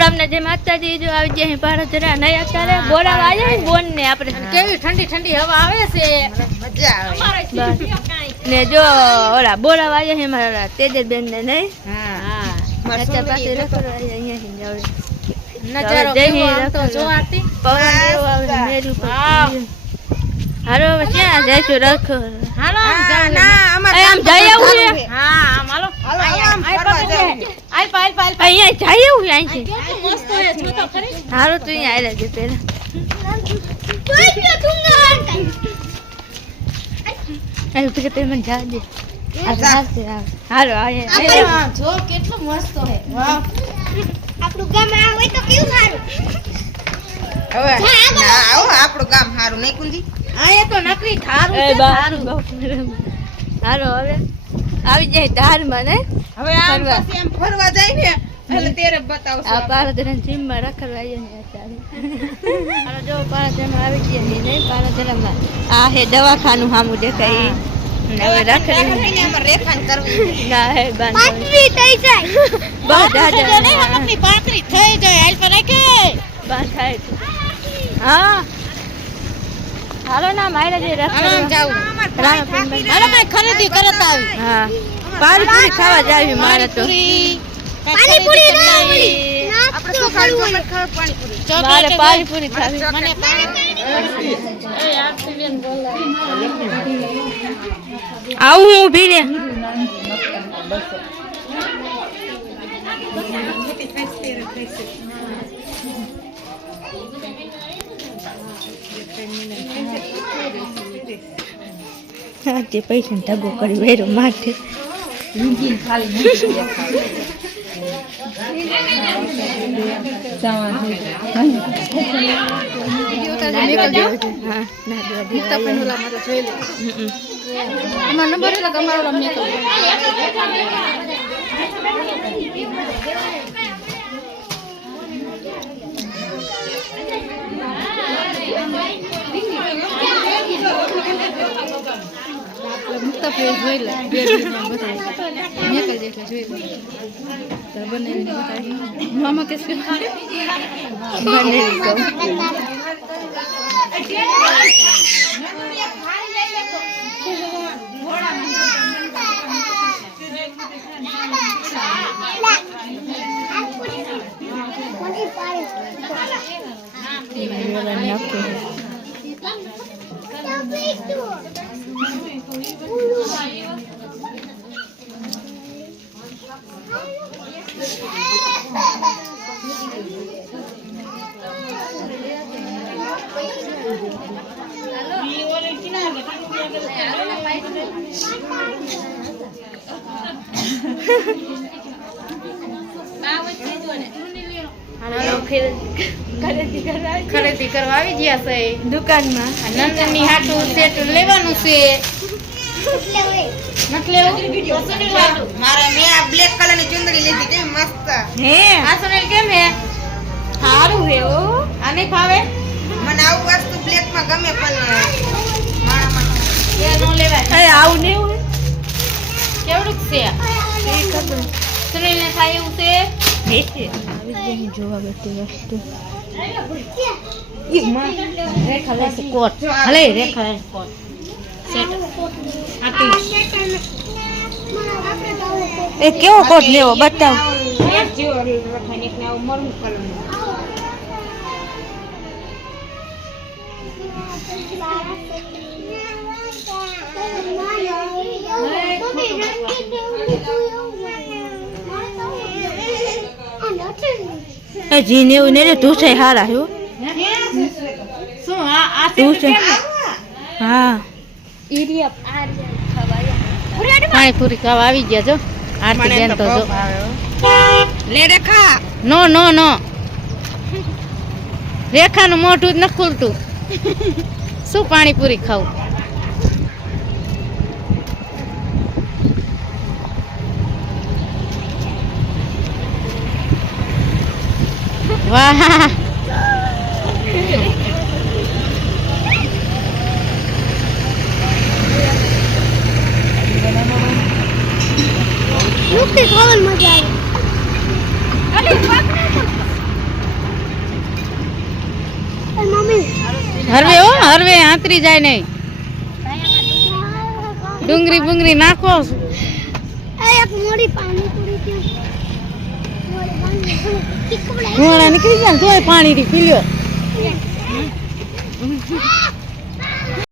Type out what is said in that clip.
રામ ને જે માતાજી જો આવી જાય ભારત જરા નહીં અત્યારે બોરા વાજે બોન ને આપણે કેવી ઠંડી ઠંડી હવા આવે છે મજા આવે ને જો ઓલા બોરા વાજે છે મારા તેજબેન ને નહીં હા અત્યારે પાસે રખડવા અહીંયા થી જાવ નજારો કેવો આવતો જોવાતી પવન એવો આવે મેરું હાલો ક્યાં જઈશું રખ હાલો ના અમાર આમ જઈ આવું છે હા આમ હાલો આમ ફરવા જાય અહીંયા જઈ આવું અહીંથી કેટલું મસ્ત છે જો તો ખરી હાલો તું અહીંયા આવી રહેજે પેલા અહીં પછી તે મને જા દે હાલો આ જો કેટલું મસ્ત છે વાહ આપણું ગામ આવે તો કેવું સારું હવે ના આવો આપણું ગામ સારું નહીં કુંજી આ તો નકરી થારું છે થારું હાલો હવે આવી જાય ધાર મને હવે આમ પછી એમ ફરવા જાય ને એટલે તેરે બતાવશું આ પારધરા જીમમાં રખડવા આવ્યા ને અત્યારે હાલો જો પારધરામાં આવી ગયા નહીં પારધરામાં આ હે દવાખાનું સામું દેખાય હવે રખડી અમાર રેખાન કરવી ના હે બાંધ પાતળી થઈ જાય બહુ દાદા નકરી પાતળી થઈ જાય હાલ પર રાખે બાંધ થાય હા હાલો ના મારે જે રખડવા જાવ હાલો કઈ ખરીદી કરત આવી હા પાણીપુરી ખાવા જાવી મારે તો પાણીપુરી આપણે શું ખાવું પાણીપુરી મારે પાણીપુરી ખાવી મને એ આપતી બેન આવું હું ઊભી રે તે પૈસા ઢગો કરી વેરો માટે મુક્તા ફેર જોઈ લે બે મિનિટમાં બતાવી મેકલ જેટલા જોઈ લે તો બનાવીને બતાવી મામા કે છે બનાવી કહું ખરીદી કરવા આવી ગયા છે દુકાનમાં નંદનની હાટું સેટ લેવાનું છે નથી લેવું મારે મે આ બ્લેક કલરની ચુંદડી લીધી કે મસ્ત હે આ સોનેલ કેમ હે સારું હે ઓ આને ફાવે મને આવું વસ્તુ બ્લેક માં ગમે પણ મારા એ નો લેવાય એ આવું ને એવું કેવડું છે એ ખબર સોનેલ ને થાય એવું છે હે આવી જઈને જોવા બેઠી વસ્તુ રેખા લેશે કોટ હલે રેખા લેશે કોટ સેટ આપી એ કેવો કોટ લેવો બતાવ એક જેવો રખાઈને એકને આવું મરૂન કલરનું એ જીને એવું ને તું છે હારા હે શું આ તું છે કેમ હા પાણીપુરી ખાવા આવી ગયા જો આરતી બેન તો જો લે રેખા નો નો નો રેખાનું મોઢું જ ન ખુલતું શું પાણીપુરી ખાવું વાહ નુકતી ખાવાની મજા આવે હરવે આંતરી જાય નહીં. ડુંગળી બુંગળી નાખો. એક મોડી પાણીપુરી છે. ઘોડા નીકળી ગયા ને તોય પાણી થી પીલ્યો.